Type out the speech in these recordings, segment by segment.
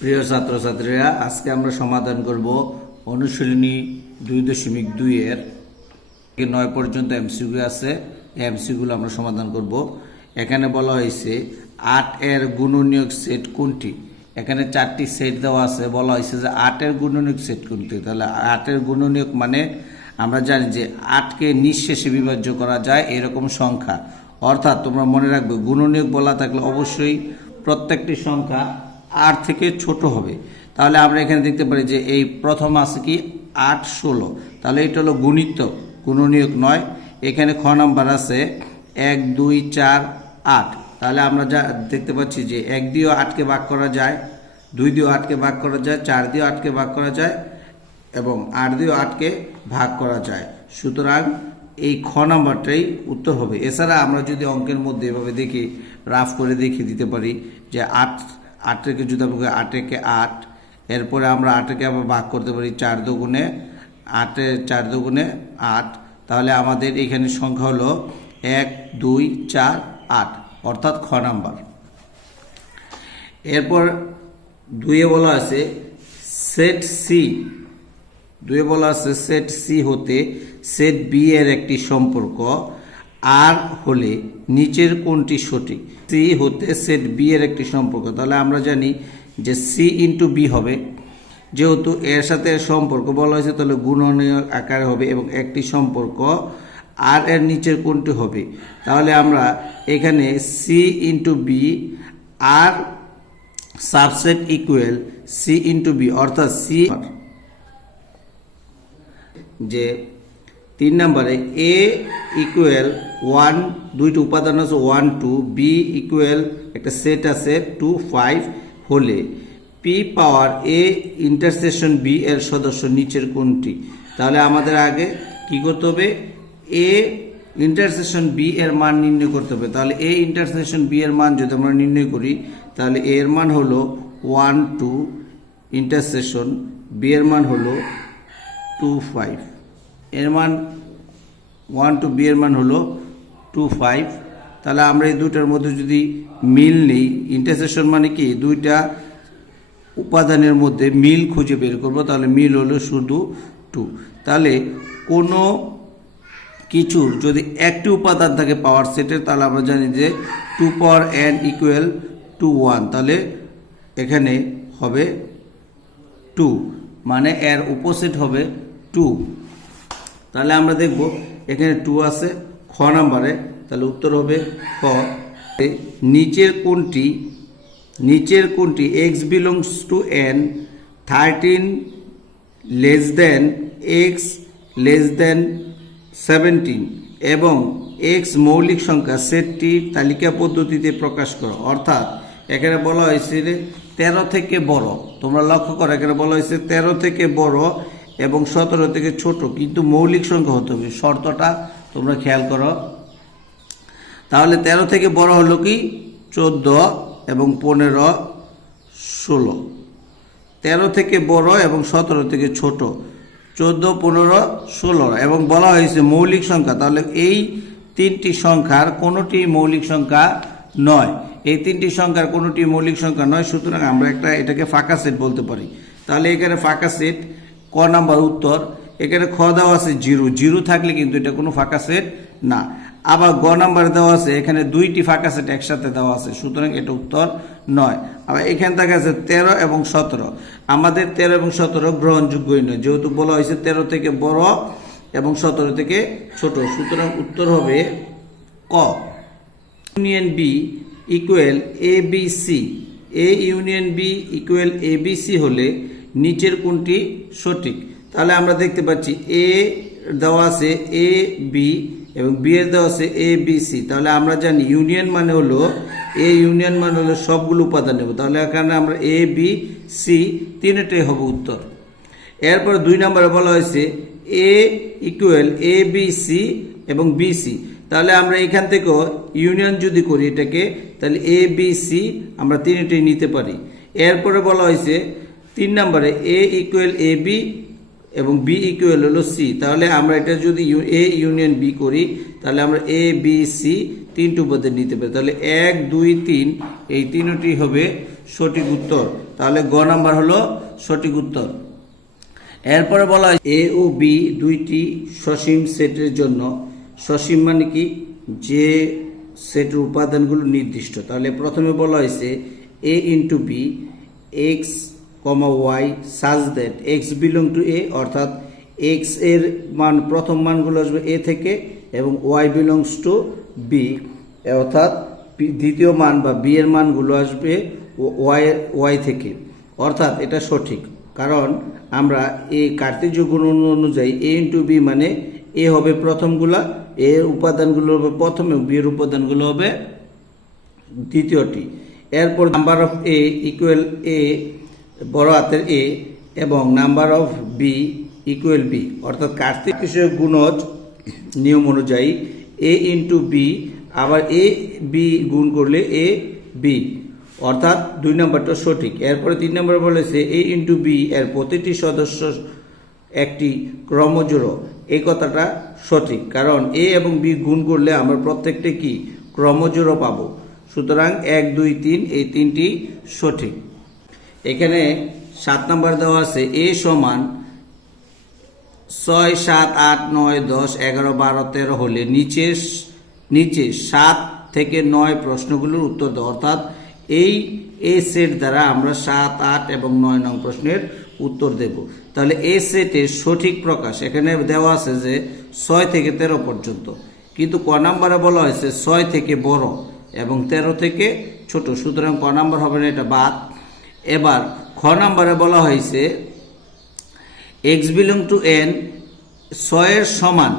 প্রিয় ছাত্রছাত্রীরা, আজকে আমরা সমাধান করব অনুশীলনী দুই দশমিক দুইয়ের নয় পর্যন্ত এমসিকিউ আছে এমসিকিউগুলো আমরা সমাধান করব। এখানে বলা হয়েছে, আট এর গুণনীয়ক সেট কোনটি? এখানে চারটি সেট দেওয়া আছে, বলা হয়েছে যে আটের গুণনীয়ক সেট কোনটি? তাহলে আটের গুণনীয়ক মানে আমরা জানি যে আটকে নিঃশেষে বিভাজ্য করা যায় এরকম সংখ্যা। অর্থাৎ তোমরা মনে রাখবে, গুণনীয়ক বলা থাকলে অবশ্যই প্রত্যেকটি সংখ্যা আট থেকে ছোট হবে। তাহলে আমরা এখানে দেখতে পারি যে এই প্রথম আছে কি? আট ষোলো। তাহলে এটা হলো গুণিত গুণনীয়ক নয়। এখানে খ নাম্বার আছে এক, দুই, চার, আট। তাহলে আমরা যা দেখতে পাচ্ছি যে এক দিয়েও আটকে ভাগ করা যায়, দুই দিয়েও আটকে ভাগ করা যায়, চার দিয়েও আটকে ভাগ করা যায় এবং আট দিয়েও আটকে ভাগ করা যায়। সুতরাং এই খ নাম্বারটাই উত্তর হবে। এছাড়া আমরা যদি অঙ্কের মধ্যে এভাবে দেখি, রাফ করে দেখিয়ে দিতে পারি যে আট আটকে যদি আমরা আটেকে আট। এরপরে আমরা আটকে আবার ভাগ করতে পারি চার দুগুণে আটে চার দুগুণে আট। তাহলে আমাদের এখানে সংখ্যা হলো এক, দুই, চার, আট, অর্থাৎ খ নাম্বার। এরপর দুইয়ে বলা আছে সেট সি। দুয়ে বলা আছে সেট সি হতে সেট বি এর একটি সম্পর্ক। আর হলে নিচের কোনটি সঠিক? সি হতে সেট বি এর একটি সম্পর্ক। তাহলে আমরা জানি যে সি ইন্টু বি হবে। যেহেতু এর সাথে সম্পর্ক বলা হয়েছে, তাহলে গুণনীয় আকারে হবে এবং একটি সম্পর্ক আর এর নিচের কোনটি হবে? তাহলে আমরা এখানে সি ইন্টু বি আর subset equal C into B অর্থাৎ সি যে তিন নম্বরে এ ইকুয়াল ওয়ান দুইটি উপাদান আছে ওয়ান টু বি ইকুয়াল একটা সেট আছে টু ফাইভ হলে P power A intersection B এর সদস্য নিচের কোনটি? তাহলে আমাদের আগে কি করতে হবে? এ ইন্টারসেকশন বি এর মান নির্ণয় করতে হবে। তাহলে এ ইন্টারসেকশন বি এর মান যদি আমরা নির্ণয় করি, তাহলে এ এর মান হলো ওয়ান টু ইন্টারসেকশন বি এর মান হলো টু ফাইভ এর মান ওয়ান টু বি এর মান হলো টু ফাইভ, তাহলে আমরা এই দুইটার মধ্যে যদি মিল নেই ইন্টারসেকশন মানে কি? দুইটা উপাদানের মধ্যে মিল খুঁজে বের করব, তাহলে মিল হলো শুধু টু। তাহলে কোনো কিছুর যদি একটি উপাদান থাকে পাওয়ার সেটের তাহলে আমরা জানি যে two power N equal to one তাহলে এখানে হবে টু মানে এর উপসেট হবে টু। তাহলে আমরা দেখব এখানে টু আছে খ নাম্বারে, তাহলে উত্তর হবে খ নিচের কোনটি নিচের কোনটি X belongs to N thirteen less than X less than seventeen এবং এক্স মৌলিক সংখ্যা সেটটি তালিকা পদ্ধতিতে প্রকাশ করো। অর্থাৎ, এখানে বলা হয়েছে তেরো থেকে বড়, তোমরা লক্ষ্য করো, এখানে বলা হয়েছে তেরো থেকে বড় এবং সতেরো থেকে ছোট, কিন্তু মৌলিক সংখ্যা হতে হবে। শর্তটা তোমরা খেয়াল করো। তাহলে তেরো থেকে বড় হলো কি? চোদ্দ এবং পনেরো ষোলো। তেরো থেকে বড় এবং সতেরো থেকে ছোট। চোদ্দ, পনেরো, ষোলো এবং বলা হয়েছে মৌলিক সংখ্যা। তাহলে এই তিনটি সংখ্যার কোনোটি মৌলিক সংখ্যা নয়। এই তিনটি সংখ্যার কোনোটি মৌলিক সংখ্যা নয়, সুতরাং আমরা একটা এটাকে ফাঁকা সেট বলতে পারি। তাহলে এখানে ফাঁকা সেট ক নাম্বার উত্তর। এখানে খ দেওয়া আছে জিরো। জিরো থাকলে কিন্তু এটা কোনো ফাঁকা সেট না। আবার গ নাম্বার দেওয়া আছে, এখানে দুইটি ফাঁকা সেট একসাথে দেওয়া আছে, সুতরাং এটা উত্তর নয়। আবার এখানে দেখা আছে তেরো এবং সতেরো। আমাদের তেরো এবং সতেরো গ্রহণযোগ্যই নয়। যেহেতু বলা হয়েছে তেরো থেকে বড় এবং সতেরো থেকে ছোট, সুতরাং উত্তর হবে ক। Union B equal A B C A union B equal A B C হলে নিচের কোনটি সঠিক? তাহলে আমরা দেখতে পাচ্ছি এ দেওয়া আছে এ বি এবং বি এর দেওয়া আছে এ বি সি তাহলে আমরা জানি ইউনিয়ন মানে হলো এ ইউনিয়ন মানে হলো সবগুলো উপাদান নেব। তাহলে এখানে আমরা এ বি সি তিনটাই হবে উত্তর। এরপর দুই নম্বরে বলা হয়েছে A equal A B C এবং বি সি তাহলে আমরা এখান থেকেও ইউনিয়ন যদি করি এটাকে, তাহলে এ বি সি আমরা তিনটাই নিতে পারি। এরপরে বলা হয়েছে তিন নম্বরে এ ইকুয়াল এ বি এবং বি ইকুয়াল হলো সি তাহলে আমরা এটা যদি এ ইউনিয়ন বি করি, তাহলে আমরা এ বি সি তিনটি উপাদান নিতে পারি। তাহলে এক, দুই, তিন, এই তিনটি হবে সঠিক উত্তর। তাহলে গ নাম্বার হলো সঠিক উত্তর। এরপরে বলা হয় এ ও বি দুইটি সসীম সেটের জন্য। সসীম মানে কি? যে সেটের উপাদানগুলো নির্দিষ্ট। তাহলে প্রথমে বলা হয়েছে A into B X comma Y such that X belong to A অর্থাৎ এক্সের মান, প্রথম মানগুলো আসবে এ থেকে, এবং ওয়াই বিলংস টু বি অর্থাৎ দ্বিতীয় মান বা বি এর মানগুলো আসবে ওয়াই ওয়াই থেকে। অর্থাৎ এটা সঠিক, কারণ আমরা এই কার্তিক গুণ অনুযায়ী এ ইন্টু বি মানে এ হবে প্রথমগুলা এর উপাদানগুলো হবে প্রথম এবং বি এর উপাদানগুলো হবে দ্বিতীয়টি। এরপর number of A equal A বড় হাতের এ এবং number of B equal B অর্থাৎ কার্তিক বিষয়ক গুণজ নিয়ম অনুযায়ী এ ইন্টু বি আবার এ বি গুণ করলে এ বি অর্থাৎ দুই নম্বরটা সঠিক। এরপরে তিন নম্বর বলেছে এ ইন্টু বি এর প্রতিটি সদস্য একটি ক্রমজোড়। এই কথাটা সঠিক, কারণ এ এবং বি গুণ করলে আমরা প্রত্যেকটা কি? ক্রমজোড় পাবো। সুতরাং এক, দুই, তিন, এই তিনটি সঠিক। এখানে সাত নম্বর দেওয়া আছে, এ সমান ছয়, সাত, আট, নয়, দশ, এগারো, বারো, তেরো হলে নিচে নিচে সাত থেকে নয় প্রশ্নগুলোর উত্তর দেওয়া অর্থাৎ এই এ সেট দ্বারা আমরা সাত, আট এবং নয় নং প্রশ্নের উত্তর দেব। তাহলে এ সেটের সঠিক প্রকাশ এখানে দেওয়া আছে যে ছয় থেকে তেরো পর্যন্ত। কিন্তু ক নাম্বারে বলা হয়েছে ছয় থেকে বড় এবং তেরো থেকে ছোট। সুতরাং ক নাম্বার হবে না, এটা বাদ। এবার খ নাম্বারে বলা হয়েছে এক্স বিলং টু এন ছয়ের সমান,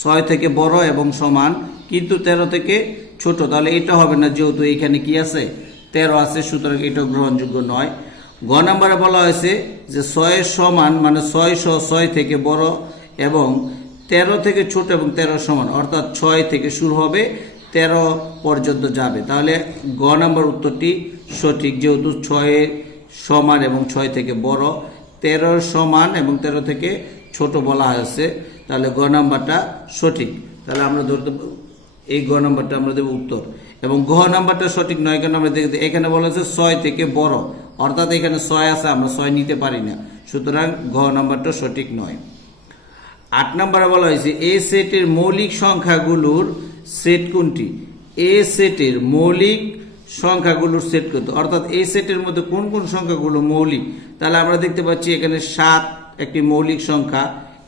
ছয় থেকে বড় এবং সমান, কিন্তু তেরো থেকে ছোট, তাহলে এটা হবে না, যেহেতু এখানে কি আছে? তেরো আছে, সুতরাং এটা গ্রহণযোগ্য নয়। গ নাম্বারে বলা হয়েছে যে ছয়ের সমান মানে ছয় শ ছয় থেকে বড় এবং তেরো থেকে ছোট এবং তেরো সমান, অর্থাৎ ছয় থেকে শুরু হবে, তেরো পর্যন্ত যাবে। তাহলে গ নাম্বার উত্তরটি সঠিক যেহেতু ছয়ের সমান এবং ছয় থেকে বড়, তেরোর সমান এবং তেরো থেকে ছোট বলা হয়েছে, তাহলে গ নাম্বারটা সঠিক। তাহলে আমরা ধরতে এই গ নাম্বারটা আমরা দেবো উত্তর। এবং ঘ নাম্বারটা সঠিক নয় কেন আমরা দেখতে, এখানে বলা হয়েছে ছয় থেকে বড়, অর্থাৎ এখানে ছয় আছে, আমরা ছয় নিতে পারি না। সুতরাং ঘ নাম্বারটা সঠিক নয়। আট নম্বরে বলা হয়েছে, এ সেটের মৌলিক সংখ্যাগুলোর সেট কোনটি? এ সেটের মৌলিক সংখ্যাগুলোর সেট কত অর্থাৎ এই সেটের মধ্যে কোন কোন সংখ্যাগুলো মৌলিক? তাহলে আমরা দেখতে পাচ্ছি এখানে সাত একটি মৌলিক সংখ্যা,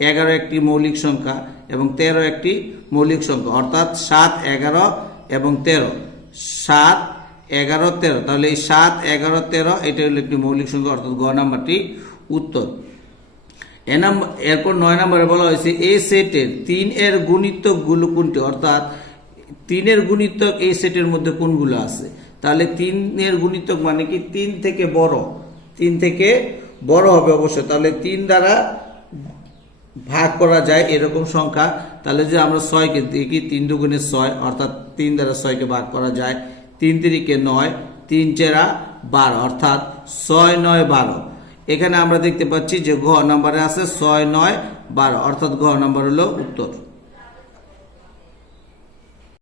এগারো একটি মৌলিক সংখ্যা এবং তেরো একটি মৌলিক সংখ্যা। অর্থাৎ সাত, এগারো এবং তেরো। সাত, এগারো, তেরো। তাহলে এই সাত, এগারো, তেরো, এটা হলো একটি মৌলিক সংখ্যা, অর্থাৎ গ নাম্বারটি উত্তর। এরপর নয় নম্বরে বলা হয়েছে, এ সেটের তিন এর গুণিতকগুলো কোনটি? অর্থাৎ তিনের গুণিতক এই সেটের মধ্যে কোনগুলো আছে? তাহলে তিনের গুণিতক মানে কি? তিন থেকে বড়। তিন থেকে বড় হবে অবশ্যই। তাহলে তিন দ্বারা ভাগ করা যায় এরকম সংখ্যা। তাহলে যে আমরা ছয়কে দেখি, তিন দুগুণে ছয়, অর্থাৎ তিন দ্বারা ছয়কে ভাগ করা যায়। তিন তিরিকে নয়, তিন চেরা বারো, অর্থাৎ ছয় নয় বারো। এখানে আমরা দেখতে পাচ্ছি যে ঘ নম্বরে আছে ছয় নয় বারো, অর্থাৎ ঘ নম্বর হলো উত্তর।